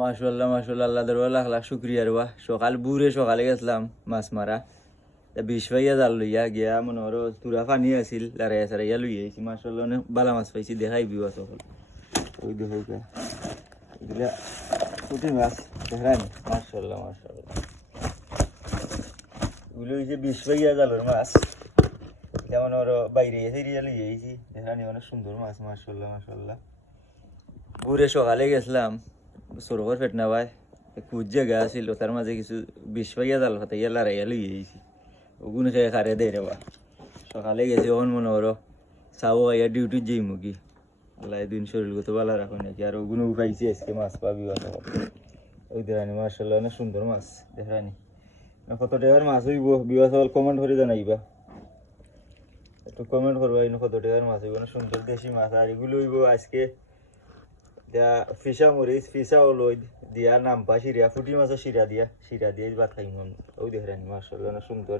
মাশাআল্লাহ মাশাআল্লাহ, আল্লাহ দরবার লাখ লাখ শুক্রিয়া রে। সকালে গেছিলাম মাছ মারা, তা 20 ভাইয়া জাল লইয়া গিয়া মনে করো তুরা পানি আছিল লারাইয়া সারাইয়া লই আইছি। মাশাআল্লাহ অনেক বালা মাছ পাইছি, দেখাই বিবা সকল। ওই দেখো এগুলা পুঁটি মাছ দেখানি। মাশাআল্লাহ মাশাআল্লাহ, এগুলো হইছে 20 ভাইয়া জালের মাছ। যেমন ওর বাইরে এসে লই আইছি, দেখানি অনেক সুন্দর মাছ। মাশাআল্লাহ মাশাআল্লাহ, ভোরে সকালে গেছিলাম সরোবর ফেটনা ভাই, কুচ জায়গা আছিল তার মাঝে কিছু 20 ভাইয়া জাল ফাটাইয়া লারাইয়া লই আইছি। ওগুন খেয়ে খারে দেয় রে বা। সকালে গেছি ওখান মনে করো চাও আইয়া ডিউটি যাই মুখি। আল্লাহ দিন শরীর কত ভালো রাখো নাকি। আর ওগুলো উঠাইছি আজকে মাছ পাবি। ওই দেখানি মার্শাল্লাহ অনেক সুন্দর মাছ দেখানি। কত টাকার মাছ হইব বিবাহ সকল কমেন্ট করে জানাইবা, একটু কমেন্ট করবা কত টাকার মাছ হইব। অনেক সুন্দর দেশি মাছ। আর এগুলো হইব আজকে ফিসা মরিচ ফিসা ওলই দিয়া নামপা শিরা ফুটি মাছের শিরা দিয়া ভাত খাইম। ওই দেখানি মার্শাল্লাহ অনেক সুন্দর।